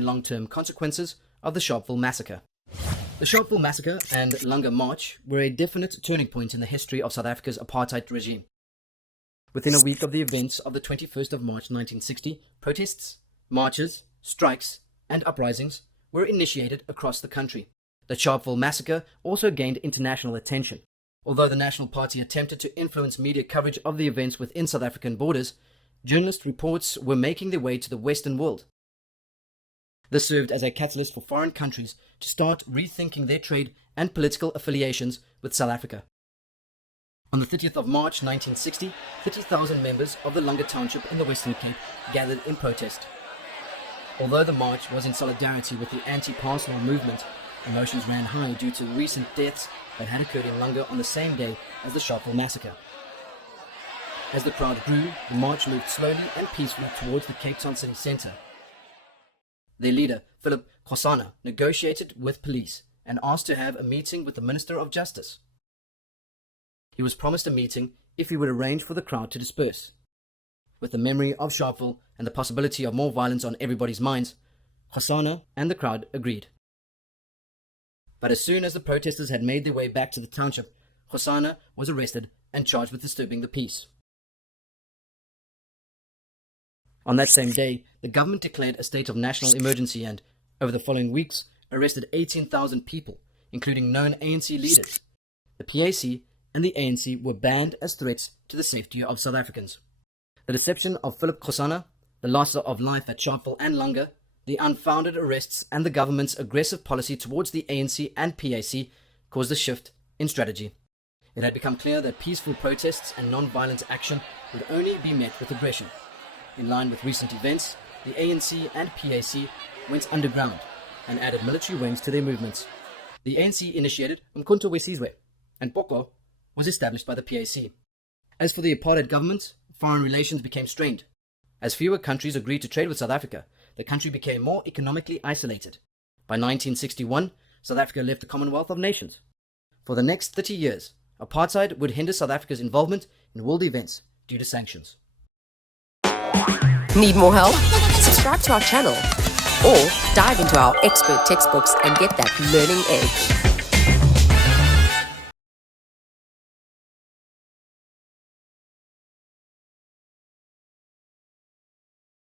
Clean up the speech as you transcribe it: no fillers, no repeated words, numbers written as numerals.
and long-term consequences of the Sharpeville Massacre. The Sharpeville Massacre and Langa March were a definite turning point in the history of South Africa's apartheid regime. Within a week of the events of the 21st of March 1960, protests, marches, strikes, and uprisings were initiated across the country. The Sharpeville Massacre also gained international attention. Although the National Party attempted to influence media coverage of the events within South African borders, journalist reports were making their way to the Western world. This served as a catalyst for foreign countries to start rethinking their trade and political affiliations with South Africa. On the 30th of March 1960, 30,000 members of the Langa Township in the Western Cape gathered in protest. Although the march was in solidarity with the anti-pass law movement, emotions ran high due to recent deaths that had occurred in Langa on the same day as the Sharpeville Massacre. As the crowd grew, the march moved slowly and peacefully towards the Cape Town city centre. Their leader, Philip Khosana, negotiated with police and asked to have a meeting with the Minister of Justice. He was promised a meeting if he would arrange for the crowd to disperse. With the memory of Sharpeville and the possibility of more violence on everybody's minds, Khosana and the crowd agreed. But as soon as the protesters had made their way back to the township, Khosana was arrested and charged with disturbing the peace. On that same day, the government declared a state of national emergency and, over the following weeks, arrested 18,000 people, including known ANC leaders. The PAC and the ANC were banned as threats to the safety of South Africans. The deception of Philip Khosana, the loss of life at Sharpeville and Langa, the unfounded arrests and the government's aggressive policy towards the ANC and PAC caused a shift in strategy. It had become clear that peaceful protests and non-violent action would only be met with aggression. In line with recent events, the ANC and PAC went underground and added military wings to their movements. The ANC initiated Umkhonto weSizwe, and Boko was established by the PAC. As for the apartheid government, foreign relations became strained. As fewer countries agreed to trade with South Africa, the country became more economically isolated. By 1961, South Africa left the Commonwealth of Nations. For the next 30 years, apartheid would hinder South Africa's involvement in world events due to sanctions. Need more help? Subscribe to our channel or dive into our expert textbooks and get that learning edge.